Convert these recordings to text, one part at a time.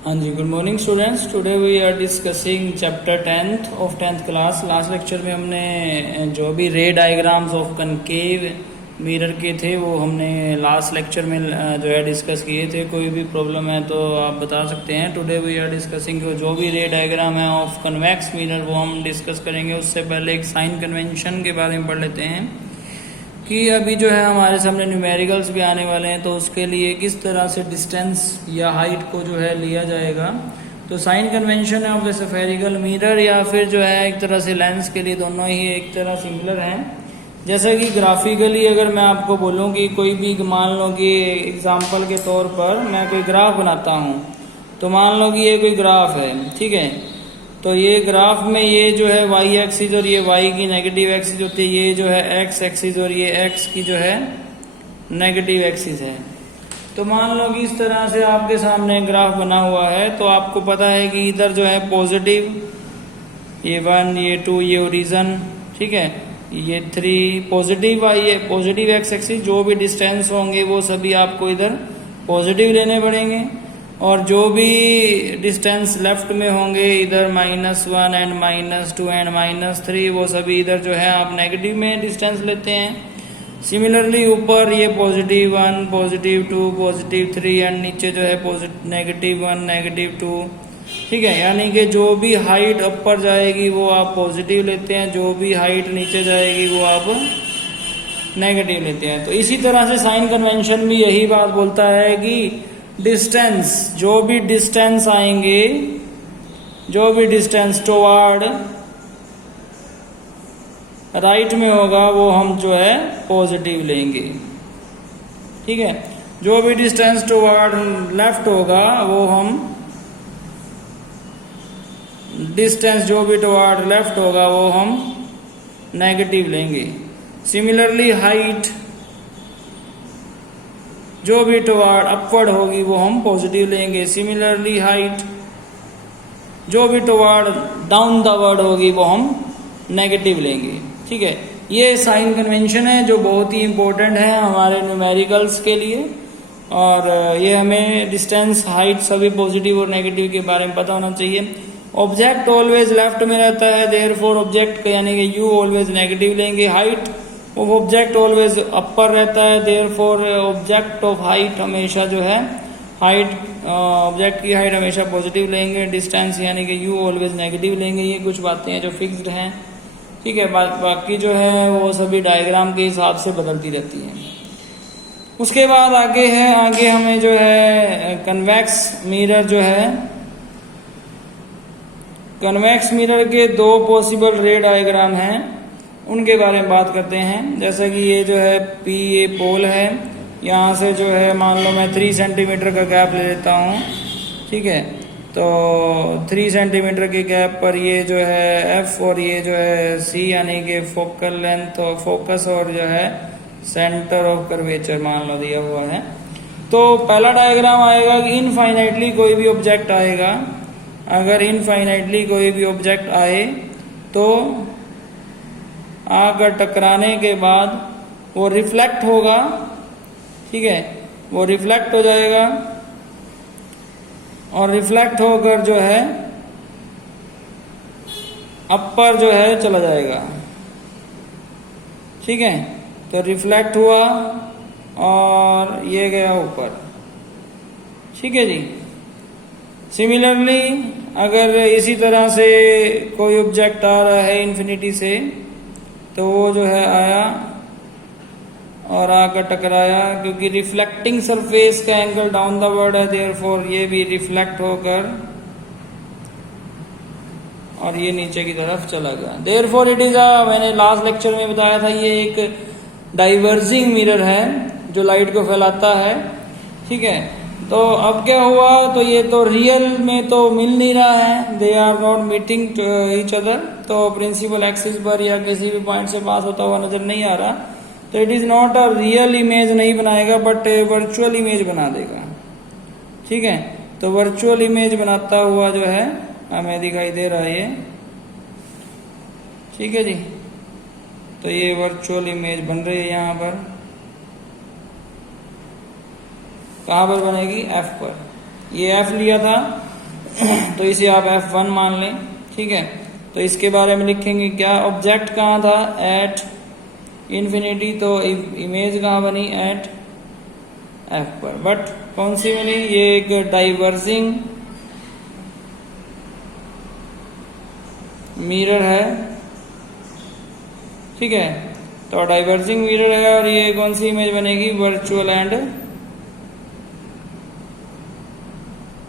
हाँ जी, good morning students. Today we are discussing chapter 10th of 10th class. Last lecture में हमने जो भी रे डायग्राम्स ऑफ कनकेव मिरर के थे वो हमने लास्ट लेक्चर में जो है डिस्कस किए थे। कोई भी प्रॉब्लम है तो आप बता सकते हैं। टुडे वी आर डिस्कसिंग जो भी रे डायग्राम है ऑफ कन्वेक्स मिरर वो हम डिस्कस करेंगे। उससे पहले एक साइन कन्वेंशन के बारे में पढ़ लेते हैं कि अभी जो है हमारे सामने न्यूमेरिकल्स भी आने वाले हैं, तो उसके लिए किस तरह से डिस्टेंस या हाइट को जो है लिया जाएगा। तो sign convention of the spherical mirror या फिर जो है एक तरह से लेंस के लिए दोनों ही एक तरह सिमिलर हैं। जैसा कि ग्राफिकली अगर मैं आपको बोलूं कि कोई भी मान लो कि एग्जांपल के तौर पर मैं कोई ग्राफ बनाता हूं, तो मान लो कि ये कोई ग्राफ है, ठीक है। तो ये ग्राफ में ये जो है वाई एक्सिस और ये वाई की नेगेटिव एक्सिस होती है, ये जो है एक्स एक्सिस और ये एक्स की जो है नेगेटिव एक्सिस है। तो मान लो कि इस तरह से आपके सामने ग्राफ बना हुआ है, तो आपको पता है कि इधर जो है पॉजिटिव ये 1 ये 2 ये ओरिजिन, ठीक है, ये 3 पॉजिटिव ये पॉजिटिव एक्स एक्सिस। जो भी डिस्टेंस होंगे वो सभी आपको इधर पॉजिटिव लेने पड़ेंगे, और जो भी डिस्टेंस लेफ्ट में होंगे इधर -1 एंड -2 एंड -3 वो सभी इधर जो है आप नेगेटिव में डिस्टेंस लेते हैं। सिमिलरली ऊपर ये +1 +2 +3 एंड नीचे जो है -1 -2, ठीक है। यानी कि जो भी हाइट ऊपर जाएगी वो आप पॉजिटिव लेते हैं, जो भी हाइट नीचे जाएगी वो आप नेगेटिव लेते हैं। तो इसी तरह से साइन कन्वेंशन भी यही बात बोलता है कि डिस्टेंस, जो भी डिस्टेंस आएंगे, जो भी डिस्टेंस टुवर्ड राइट में होगा वो हम जो है पॉजिटिव लेंगे, ठीक है। जो भी डिस्टेंस टुवर्ड लेफ्ट होगा वो हम डिस्टेंस जो भी टुवर्ड लेफ्ट होगा वो हम नेगेटिव लेंगे। सिमिलरली हाइट जो भी टुवर्ड अपवर्ड होगी वो हम पॉजिटिव लेंगे। सिमिलरली हाइट जो भी टुवर्ड डाउन द वर्ड होगी वो हम नेगेटिव लेंगे, ठीक है। ये साइन कन्वेंशन है जो बहुत ही इंपॉर्टेंट है हमारे न्यूमेरिकल्स के लिए, और ये हमें डिस्टेंस हाइट सभी पॉजिटिव और नेगेटिव के बारे में पता होना चाहिए। ऑब्जेक्ट ऑलवेज लेफ्ट में रहता है, देयरफॉर ऑब्जेक्ट यानी कि यू ऑलवेज नेगेटिव लेंगे। हाइट ऑफ ऑब्जेक्ट ऑलवेज अपर रहता है, देयरफॉर ऑब्जेक्ट ऑफ हाइट हमेशा जो है हाइट ऑब्जेक्ट की हाइट हमेशा पॉजिटिव लेंगे। डिस्टेंस यानी कि यू ऑलवेज नेगेटिव लेंगे। ये कुछ बातें हैं जो फिक्स्ड हैं, ठीक है। बाकी जो है वो सभी डायग्राम के हिसाब से बदलती रहती हैं। उसके बाद आगे हमें जो है कन्वेक्स मिरर जो है, कन्वेक्स मिरर के 2 पॉसिबल रे डायग्राम हैं, उनके बारे में बात करते हैं। जैसा कि ये जो है पी ए पोल है, यहाँ से जो है मान लो मैं 3 सेंटीमीटर का गैप ले लेता हूँ, ठीक है। तो 3 सेंटीमीटर के गैप पर ये जो है एफ और ये जो है सी यानी कि फोकल लेंथ और फोकस और जो है सेंटर ऑफ कर्वेचर मान लो दिया हुआ है। तो पहला डायग्राम आएगा कि इनफाइनाइटली कोई भी ऑब्जेक्ट आएगा। अगर इनफाइनाइटली कोई भी ऑब्जेक्ट आए तो आकर टकराने के बाद वो रिफ्लेक्ट होगा, ठीक है, वो रिफ्लेक्ट हो जाएगा और रिफ्लेक्ट होकर जो है अपर जो है चला जाएगा, ठीक है। तो रिफ्लेक्ट हुआ और ये गया ऊपर, ठीक है जी। सिमिलरली अगर इसी तरह से कोई ऑब्जेक्ट आ रहा है इन्फिनिटी से, तो वो जो है आया और आकर टकराया, क्योंकि रिफ्लेक्टिंग सरफेस का एंगल डाउन द वर्ड है, देयरफॉर ये भी रिफ्लेक्ट होकर और ये नीचे की तरफ चला गया। देयरफॉर इट इज मैंने लास्ट लेक्चर में बताया था ये एक डाइवर्जिंग मिरर है जो लाइट को फैलाता है, ठीक है। तो अब क्या हुआ, तो ये तो रियल में तो मिल नहीं रहा है, they are not meeting each other. तो प्रिंसिपल एक्सिस पर या किसी भी पॉइंट से पास होता हुआ नजर नहीं आ रहा, तो it is not a real image नहीं बनाएगा बट वर्चुअल इमेज बना देगा, ठीक है। तो वर्चुअल इमेज बनाता हुआ जो है हमें दिखाई दे रहा है ये, ठीक है जी। तो ये वर्चुअल इमेज बन रही है यहाँ पर, कहाँ पर बनेगी, एफ पर। ये एफ लिया था तो इसे आप F1 मान लें, ठीक है। तो इसके बारे में लिखेंगे क्या, ऑब्जेक्ट कहाँ था, एट इन्फिनिटी, तो इमेज कहाँ बनी, एट F पर। बट कौन सी बनी, ये एक डाइवर्जिंग मिरर है, ठीक है। तो डाइवर्जिंग मिरर है और ये कौन सी इमेज बनेगी, वर्चुअल एंड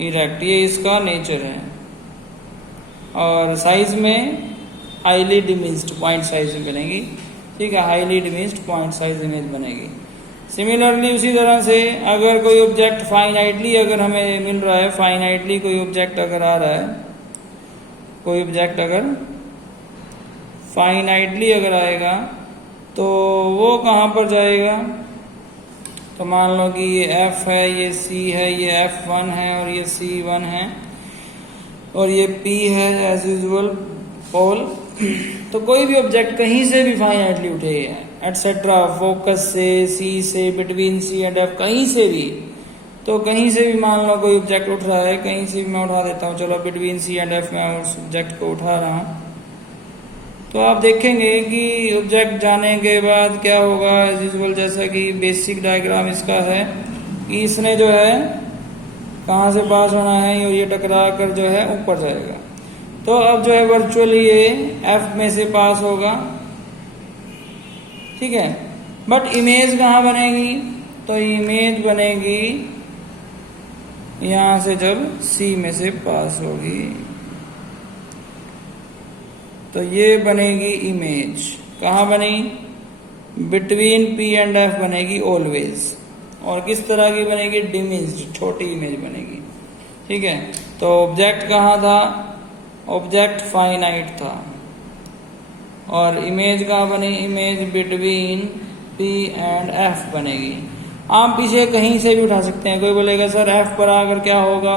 इरेक्ट, ये इसका नेचर है। और साइज में हाईली डिमिनिश्ड पॉइंट साइज में बनेगी, ठीक है, highly diminished point size image बनेगी। सिमिलरली उसी तरह से अगर कोई ऑब्जेक्ट फाइनाइटली अगर हमें मिल रहा है, फाइनाइटली कोई ऑब्जेक्ट अगर आ रहा है, कोई ऑब्जेक्ट अगर फाइनाइटली अगर आएगा तो वो कहाँ पर जाएगा, तो मान लो कि ये F है, ये C है, ये F1 है और ये C1 है और ये P है एज यूजुअल पोल। तो कोई भी ऑब्जेक्ट कहीं से भी फाइनाइटली उठे एटसेट्रा, फोकस से, C से, बिटवीन C एंड F, कहीं से भी, तो कहीं से भी मान लो कोई ऑब्जेक्ट उठ रहा है, कहीं से भी मैं उठा देता हूँ, चलो बिटवीन C एंड F में उस ऑब्जेक्ट को उठा रहा हूँ, तो आप देखेंगे कि ऑब्जेक्ट जाने के बाद क्या होगा, एज यूजुअल जैसा कि बेसिक डायग्राम इसका है कि इसने जो है कहाँ से पास होना है और ये टकरा कर जो है ऊपर जाएगा। तो अब जो है वर्चुअली ये F में से पास होगा, ठीक है। बट इमेज कहाँ बनेगी, तो इमेज बनेगी यहां से जब C में से पास होगी, तो ये बनेगी इमेज, कहाँ बनी, बिटवीन P एंड F बनेगी ऑलवेज। और किस तरह की बनेगी, डिमिनिश्ड, छोटी इमेज बनेगी, ठीक है। तो ऑब्जेक्ट कहाँ था, ऑब्जेक्ट फाइनाइट था और इमेज कहाँ बनी, image between P and F बनेगी। आप इसे कहीं से भी उठा सकते हैं, कोई बोलेगा सर F पर आकर क्या होगा,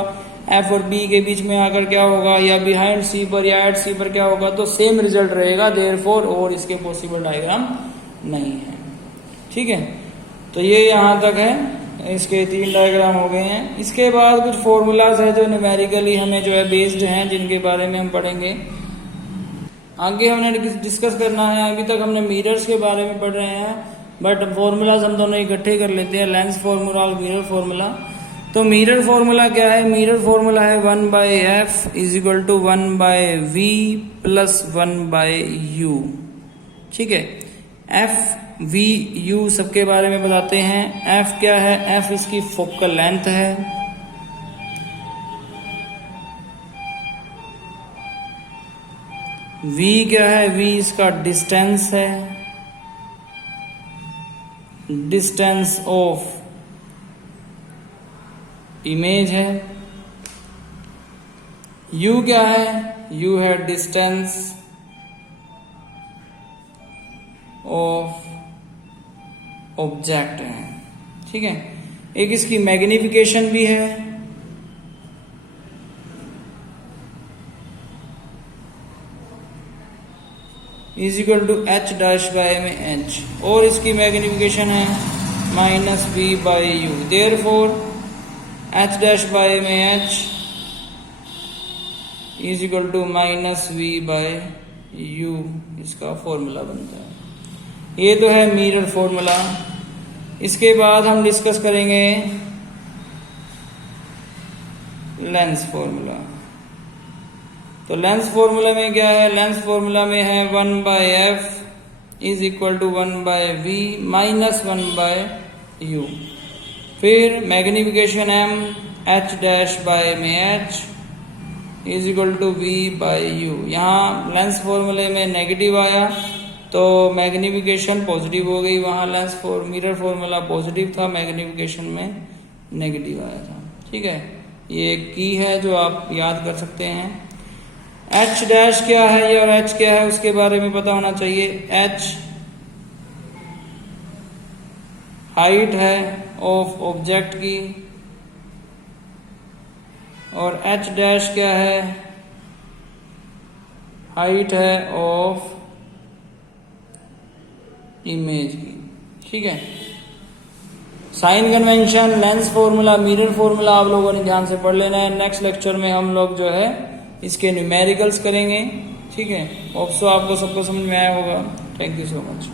F और B के बीच में आकर क्या होगा, या बिहाइंड C पर या एट C पर क्या होगा, तो सेम रिजल्ट रहेगा, देयरफॉर और इसके पॉसिबल डायग्राम नहीं है, ठीक है। तो ये यहाँ तक है, इसके 3 डायग्राम हो गए हैं। इसके बाद कुछ फॉर्मूलाज है जो न्यूमेरिकली हमें जो है बेस्ड हैं, जिनके बारे में हम पढ़ेंगे आगे। हमने डिस्कस करना है, अभी तक हमने मिरर्स के बारे में पढ़ रहे हैं, बट फॉर्मूलाज हम दोनों इकट्ठे कर लेते हैं, लेंस फॉर्मूला और मिरर फॉर्मूला। तो मिरर फॉर्मूला क्या है, मिरर फॉर्मूला है 1/f is equal to 1/v plus 1/u, ठीक है। f v u सबके बारे में बताते हैं। f क्या है, f इसकी फोकल लेंथ है, v क्या है, v इसका डिस्टेंस है, डिस्टेंस ऑफ इमेज है। u क्या है, u है डिस्टेंस ऑफ ऑब्जेक्ट है, ठीक है। एक इसकी मैग्निफिकेशन भी है, is equal to h dash by में h, और इसकी मैग्निफिकेशन है -v/u, therefore h dash by में h is equal to -v/u, इसका फॉर्मूला बनता है। ये तो है मिरर फॉर्मूला। इसके बाद हम डिस्कस करेंगे लेंस फॉर्मूला। तो लेंस फॉर्मूला में क्या है, लेंस फॉर्मूला में है 1/f is equal to 1/v minus 1/u, फिर magnification m h dash by में h is equal to v/u। यहाँ लेंस फॉर्मूले में नेगेटिव आया तो मैग्निफिकेशन पॉजिटिव हो गई, वहां लेंस मिरर फॉर्मूला पॉजिटिव था, मैग्निफिकेशन में नेगेटिव आया था, ठीक है। ये एक की है जो आप याद कर सकते हैं। h डैश क्या है ये और h क्या है उसके बारे में पता होना चाहिए। h हाइट है ऑफ ऑब्जेक्ट की और h डैश क्या है, हाइट है ऑफ इमेज की, ठीक है। Sign convention, lens formula, mirror formula आप लोगों ने ध्यान से पढ़ लेना है। नेक्स्ट लेक्चर में हम लोग जो है इसके न्यूमेरिकल्स करेंगे। ठीक है, होप सो आपको सबको समझ में आया होगा। Thank you so much.